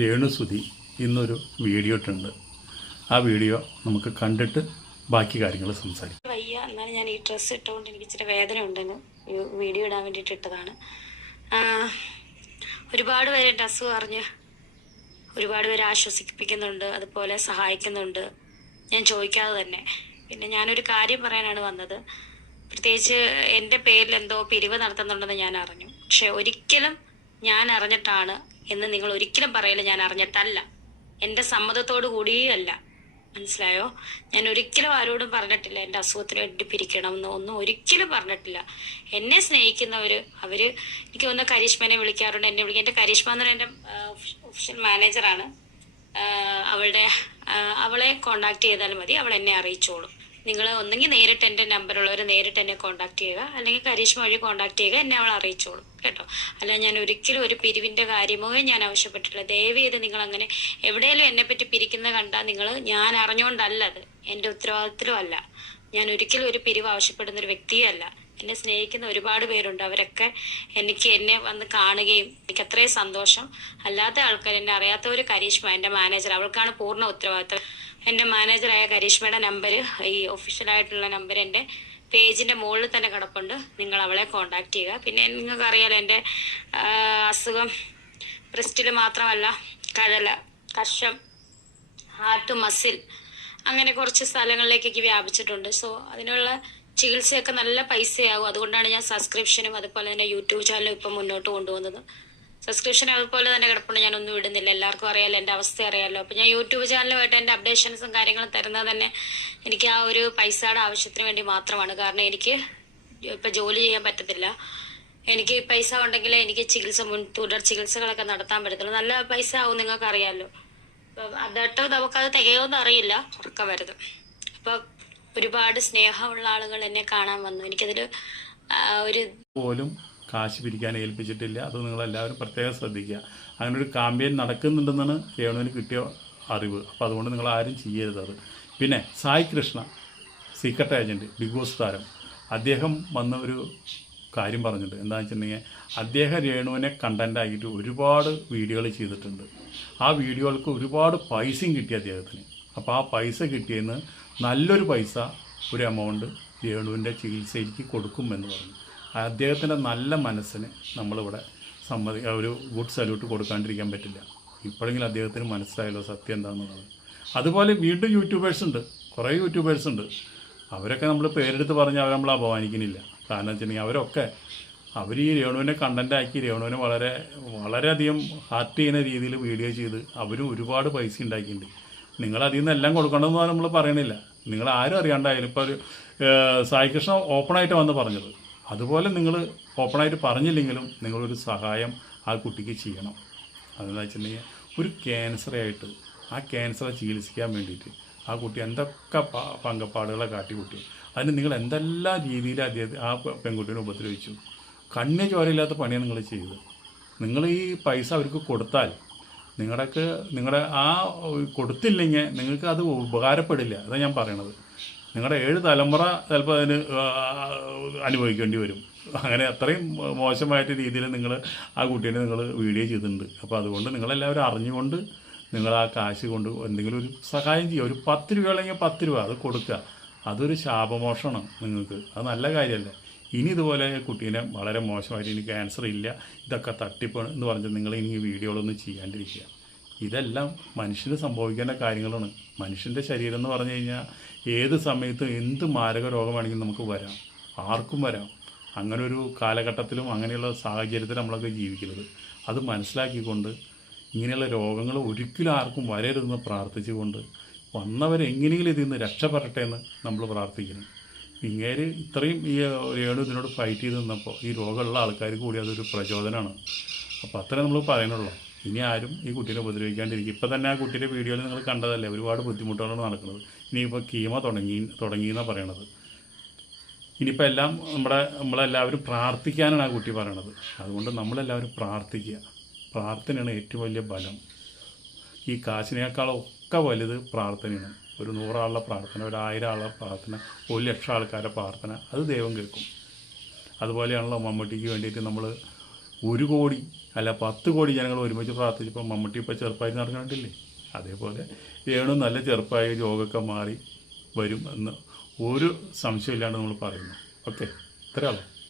രേണുസുതി ഇന്നൊരു വീഡിയോ ഇട്ടുണ്ട്. ആ വീഡിയോ നമുക്ക് കണ്ടിട്ട് ബാക്കി കാര്യങ്ങൾ സംസാരിക്കാം. വയ്യ, എന്നാലും ഞാൻ ഈ ഡ്രസ്സ് ഇട്ടുകൊണ്ട് എനിക്ക് ഇച്ചിരി വേദന ഉണ്ടെന്ന് വീഡിയോ ഇടാൻ വേണ്ടിയിട്ട് ഇട്ടതാണ്. ഒരുപാട് പേര് എൻ്റെ അസുഖം അറിഞ്ഞ് ഒരുപാട് പേര് ആശ്വസിപ്പിക്കുന്നുണ്ട്, അതുപോലെ സഹായിക്കുന്നുണ്ട്, ഞാൻ ചോദിക്കാതെ തന്നെ. പിന്നെ ഞാനൊരു കാര്യം പറയാനാണ് വന്നത്. പ്രത്യേകിച്ച് എൻ്റെ പേരിൽ എന്തോ പിരിവ് നടത്തുന്നുണ്ടെന്ന് ഞാൻ അറിഞ്ഞു. പക്ഷെ ഒരിക്കലും ഞാൻ അറിഞ്ഞിട്ടാണ് എന്ന് നിങ്ങൾ ഒരിക്കലും പറയില്ല. ഞാൻ അറിഞ്ഞിട്ടല്ല, എൻ്റെ സമ്മതത്തോടു കൂടിയല്ല. മനസ്സിലായോ? ഞാൻ ഒരിക്കലും ആരോടും പറഞ്ഞിട്ടില്ല എൻ്റെ അസുഖത്തിന് വേണ്ടി പിരിക്കണം എന്ന്, ഒന്നും ഒരിക്കലും പറഞ്ഞിട്ടില്ല. എന്നെ സ്നേഹിക്കുന്നവര് അവര് എനിക്ക് ഒന്ന് കരീഷ്മനെ വിളിക്കാറുണ്ട്, എന്നെ വിളിക്കുക. എൻ്റെ കരീഷ്മ എന്ന് പറഞ്ഞാൽ എൻ്റെ ഒഫീഷ്യൽ മാനേജറാണ്. അവളെ കോണ്ടാക്ട് ചെയ്താൽ മതി, അവൾ എന്നെ അറിയിച്ചോളും. നിങ്ങൾ ഒന്നെങ്കിൽ നേരിട്ട് എൻ്റെ നമ്പറുള്ളവർ നേരിട്ട് എന്നെ കോണ്ടാക്ട് ചെയ്യുക, അല്ലെങ്കിൽ കരീഷ്മ വഴി കോണ്ടാക്ട് ചെയ്യുക, എന്നെ അവൾ അറിയിച്ചോളും കേട്ടോ. അല്ല, ഞാൻ ഒരിക്കലും ഒരു പിരിവിൻ്റെ കാര്യമോ ഞാൻ ആവശ്യപ്പെട്ടിട്ടില്ല. ദയവ് ചെയ്ത് നിങ്ങൾ അങ്ങനെ എവിടെയെങ്കിലും എന്നെ പറ്റി പിരിക്കുന്ന കണ്ടാൽ നിങ്ങൾ, ഞാൻ അറിഞ്ഞുകൊണ്ടല്ല, അത് എൻ്റെ ഉത്തരവാദിത്വം അല്ല. ഞാൻ ഒരിക്കലും ഒരു പിരിവ് ആവശ്യപ്പെടുന്ന ഒരു വ്യക്തിയല്ല. എന്നെ സ്നേഹിക്കുന്ന ഒരുപാട് പേരുണ്ട്, അവരൊക്കെ എന്നെ വന്ന് കാണുകയും എനിക്ക് അത്രയും സന്തോഷം. അല്ലാത്ത ആൾക്കാർ, എന്നെ അറിയാത്തവർ, കരീഷ്മ എൻ്റെ മാനേജർ, അവൾക്കാണ് പൂർണ്ണ ഉത്തരവാദിത്വം. എൻ്റെ മാനേജറായ കരീഷ്മയുടെ നമ്പർ, ഈ ഒഫീഷ്യലായിട്ടുള്ള നമ്പർ എൻ്റെ പേജിൻ്റെ മുകളിൽ തന്നെ കിടപ്പുണ്ട്. നിങ്ങൾ അവളെ കോണ്ടാക്ട് ചെയ്യുക. പിന്നെ നിങ്ങൾക്കറിയാലോ, എൻ്റെ അസുഖം ബ്രസ്റ്റിൽ മാത്രമല്ല, കഷം, ഹാർട്ട്, മസിൽ, അങ്ങനെ കുറച്ച് സ്ഥലങ്ങളിലേക്കൊക്കെ വ്യാപിച്ചിട്ടുണ്ട്. സോ അതിനുള്ള ചികിത്സയൊക്കെ നല്ല പൈസയാകും. അതുകൊണ്ടാണ് ഞാൻ സബ്സ്ക്രിപ്ഷനും അതുപോലെ തന്നെ യൂട്യൂബ് ചാനലും ഇപ്പം മുന്നോട്ട് കൊണ്ടുപോകുന്നത്. സബ്സ്ക്രിപ്ഷൻ അതുപോലെ തന്നെ കിടപ്പുണ്ട്, ഞാനൊന്നും ഇടുന്നില്ല. എല്ലാവർക്കും അറിയാലോ, എൻ്റെ അവസ്ഥ അറിയാമല്ലോ. അപ്പം ഞാൻ യൂട്യൂബ് ചാനലുമായിട്ട് എൻ്റെ അപ്ഡേഷൻസും കാര്യങ്ങളും തരുന്നത് തന്നെ എനിക്ക് ആ ഒരു പൈസയുടെ ആവശ്യത്തിന് വേണ്ടി മാത്രമാണ്. കാരണം എനിക്ക് ഇപ്പം ജോലി ചെയ്യാൻ പറ്റത്തില്ല. എനിക്ക് പൈസ ഉണ്ടെങ്കിലേ എനിക്ക് തുടർ ചികിത്സകളൊക്കെ നടത്താൻ പറ്റത്തുള്ളൂ. നല്ല പൈസ ആവും, നിങ്ങൾക്ക് അറിയാമല്ലോ. അപ്പം അതെട്ടോ നമുക്കത് തികയോന്ന് അറിയില്ല, ഉറക്കം വരുന്നത്. അപ്പം ഒരുപാട് സ്നേഹമുള്ള ആളുകൾ എന്നെ കാണാൻ വന്നു. എനിക്കതിൽ ഒരു പോലും കാശ് പിരിക്കാൻ ഏൽപ്പിച്ചിട്ടില്ല. അത് നിങ്ങളെല്ലാവരും പ്രത്യേകം ശ്രദ്ധിക്കുക. അങ്ങനെ ഒരു കാമ്പയിൻ നടക്കുന്നുണ്ടെന്നാണ് രേണുവിന് കിട്ടിയ അറിവ്. അപ്പോൾ അതുകൊണ്ട് നിങ്ങൾ ആരും ചെയ്യരുത് അത്. പിന്നെ Sai Krishna, secret agent, Bigg Boss താരം, അദ്ദേഹം വന്ന ഒരു കാര്യം പറഞ്ഞിട്ടുണ്ട്. എന്താണെന്ന് വെച്ചിട്ടുണ്ടെങ്കിൽ, അദ്ദേഹം രേണുവിനെ കണ്ടൻ്റാക്കിയിട്ട് ഒരുപാട് വീഡിയോകൾ ചെയ്തിട്ടുണ്ട്. ആ വീഡിയോകൾക്ക് ഒരുപാട് പൈസയും കിട്ടി അദ്ദേഹത്തിന്. അപ്പോൾ ആ പൈസ കിട്ടിയെന്ന് നല്ലൊരു പൈസ, ഒരു എമൗണ്ട് രേണുവിൻ്റെ ചികിത്സയ്ക്ക് കൊടുക്കുമെന്ന് പറഞ്ഞു. അദ്ദേഹത്തിൻ്റെ നല്ല മനസ്സിന് നമ്മളിവിടെ ഒരു ഗുഡ് സല്യൂട്ട് കൊടുക്കാണ്ടിരിക്കാൻ പറ്റില്ല. ഇപ്പോഴെങ്കിലും അദ്ദേഹത്തിന് മനസ്സിലായല്ലോ സത്യം എന്താണെന്നുള്ളത്. അതുപോലെ വീണ്ടും യൂട്യൂബേഴ്സ് ഉണ്ട്, കുറേ യൂട്യൂബേഴ്സ് ഉണ്ട്. അവരൊക്കെ നമ്മൾ പേരെടുത്ത് പറഞ്ഞ് അവരെ നമ്മൾ അപമാനിക്കുന്നില്ല. കാരണം വെച്ചിട്ടുണ്ടെങ്കിൽ അവർ ഈ രേണുവിനെ കണ്ടൻ്റാക്കി രേണുവിനെ വളരെയധികം ഹാർട്ട് ചെയ്യുന്ന രീതിയിൽ വീഡിയോ ചെയ്ത് അവരും ഒരുപാട് പൈസ ഉണ്ടാക്കിയിട്ടുണ്ട്. നിങ്ങളതിൽ നിന്ന് എല്ലാം കൊടുക്കണമെന്ന് നമ്മൾ പറയണില്ല. നിങ്ങൾ ആരും അറിയാണ്ടായാലും ഇപ്പോൾ ഒരു സായി കൃഷ്ണ ഓപ്പണായിട്ട് വന്ന് പറഞ്ഞത്, അതുപോലെ നിങ്ങൾ ഓപ്പണായിട്ട് പറഞ്ഞില്ലെങ്കിലും നിങ്ങളൊരു സഹായം ആ കുട്ടിക്ക് ചെയ്യണം. അതെന്ന് വെച്ചിട്ടുണ്ടെങ്കിൽ, ഒരു ക്യാൻസറായിട്ട് ആ ക്യാൻസറെ ചികിത്സിക്കാൻ വേണ്ടിയിട്ട് ആ കുട്ടി എന്തൊക്കെ പങ്കപ്പാടുകളെ കാട്ടിക്കൂട്ടി, അതിന് നിങ്ങൾ എന്തെല്ലാം രീതിയിൽ ആ പെൺകുട്ടീനെ ഉപദ്രവിച്ചു. കണ്ണ് ചോരയില്ലാത്ത പണിയാണ് നിങ്ങൾ ചെയ്തത്. നിങ്ങൾ ഈ പൈസ അവർക്ക് കൊടുത്താൽ നിങ്ങളുടെ ആ കൊടുത്തില്ലെങ്കിൽ നിങ്ങൾക്ക് അത് ഉപകാരപ്പെടില്ല. അതാണ് ഞാൻ പറയണത്. നിങ്ങളുടെ 7 തലമുറ ചിലപ്പോൾ അതിന് അനുഭവിക്കേണ്ടി വരും. അങ്ങനെ അത്രയും മോശമായിട്ട് രീതിയിൽ നിങ്ങൾ ആ കുട്ടീനെ നിങ്ങൾ വീഡിയോ ചെയ്തിട്ടുണ്ട്. അപ്പോൾ അതുകൊണ്ട് നിങ്ങളെല്ലാവരും അറിഞ്ഞുകൊണ്ട് നിങ്ങൾ ആ കാശ് കൊണ്ട് എന്തെങ്കിലും ഒരു സഹായം ചെയ്യുക. ഒരു 10 രൂപ അല്ലെങ്കിൽ 10 രൂപ അത് കൊടുക്കുക. അതൊരു ശാപമോഷണം നിങ്ങൾക്ക്. അത് നല്ല കാര്യമല്ല. ഇനി ഇതുപോലെ കുട്ടീനെ വളരെ മോശമായിട്ട്, ഇനി ക്യാൻസർ ഇല്ല, ഇതൊക്കെ തട്ടിപ്പ് എന്ന് പറഞ്ഞാൽ നിങ്ങൾ ഇനി ഈ വീഡിയോകളൊന്നും ചെയ്യാണ്ടിരിക്കുക. ഇതെല്ലാം മനുഷ്യന് സംഭവിക്കേണ്ട കാര്യങ്ങളാണ്. മനുഷ്യൻ്റെ ശരീരം എന്ന് പറഞ്ഞു കഴിഞ്ഞാൽ ഏത് സമയത്തും എന്ത് മാരക രോഗമാണെങ്കിലും നമുക്ക് വരാം, ആർക്കും വരാം. അങ്ങനെ ഒരു കാലഘട്ടത്തിലും അങ്ങനെയുള്ള സാഹചര്യത്തിലും നമ്മളൊക്കെ ജീവിക്കുന്നത്. അത് മനസ്സിലാക്കിക്കൊണ്ട് ഇങ്ങനെയുള്ള രോഗങ്ങൾ ഒരിക്കലും ആർക്കും വരരുതെന്ന് പ്രാർത്ഥിച്ചുകൊണ്ട് വന്നവരെങ്ങനെയെങ്കിലും ഇതിൽ നിന്ന് രക്ഷപ്പെടട്ടെ എന്ന് നമ്മൾ പ്രാർത്ഥിക്കുന്നു. ഇങ്ങേര് ഇത്രയും ഈ രേണു ഇതിനോട് ഫൈറ്റ് ചെയ്ത് നിന്നപ്പോൾ ഈ രോഗമുള്ള ആൾക്കാർക്ക് കൂടി അതൊരു പ്രചോദനമാണ്. അപ്പോൾ അത്രേ നമ്മൾ പറയുന്നുള്ളൂ. ഇനി ആരും ഈ കുട്ടീനെ ഉപദ്രവിക്കാണ്ടിരിക്കും. ഇപ്പം തന്നെ ആ കുട്ടീൻ്റെ വീഡിയോയിൽ നിങ്ങൾ കണ്ടതല്ലേ, ഒരുപാട് ബുദ്ധിമുട്ടുകളാണ് നടക്കുന്നത്. ഇനിയിപ്പോൾ കീമോ തുടങ്ങിയെന്നാണ് പറയണത്. ഇനിയിപ്പോൾ എല്ലാം നമ്മളെല്ലാവരും പ്രാർത്ഥിക്കാനാണ് ആ കുട്ടി പറയണത്. അതുകൊണ്ട് നമ്മളെല്ലാവരും പ്രാർത്ഥിക്കുക. പ്രാർത്ഥനയാണ് ഏറ്റവും വലിയ ബലം. ഈ കാശിനേക്കാളൊക്കെ വലുത് പ്രാർത്ഥനയാണ്. ഒരു 100 ആളുടെ പ്രാർത്ഥന, ഒരു 1000 ആളുടെ പ്രാർത്ഥന, 1,00,000 ആൾക്കാരുടെ പ്രാർത്ഥന, അത് ദൈവം കേൾക്കും. അതുപോലെയാണല്ലോ മമ്മൂട്ടിക്ക് വേണ്ടിയിട്ട് നമ്മൾ 1 കോടി അല്ല 10 കോടി ജനങ്ങൾ ഒരുമിച്ച് പ്രാർത്ഥിച്ചപ്പോൾ മമ്മൂട്ടി ഇപ്പോൾ ചെറുപ്പമായി നടക്കണ്ടില്ലേ? അതേപോലെ രേണു നല്ല ചെറുപ്പമായി രോഗമൊക്കെ മാറി വരും എന്ന് ഒരു സംശയമില്ലാണ്ട് നമ്മൾ പറയുന്നു. ഓക്കെ, ഇത്രയേ ഉള്ളൂ.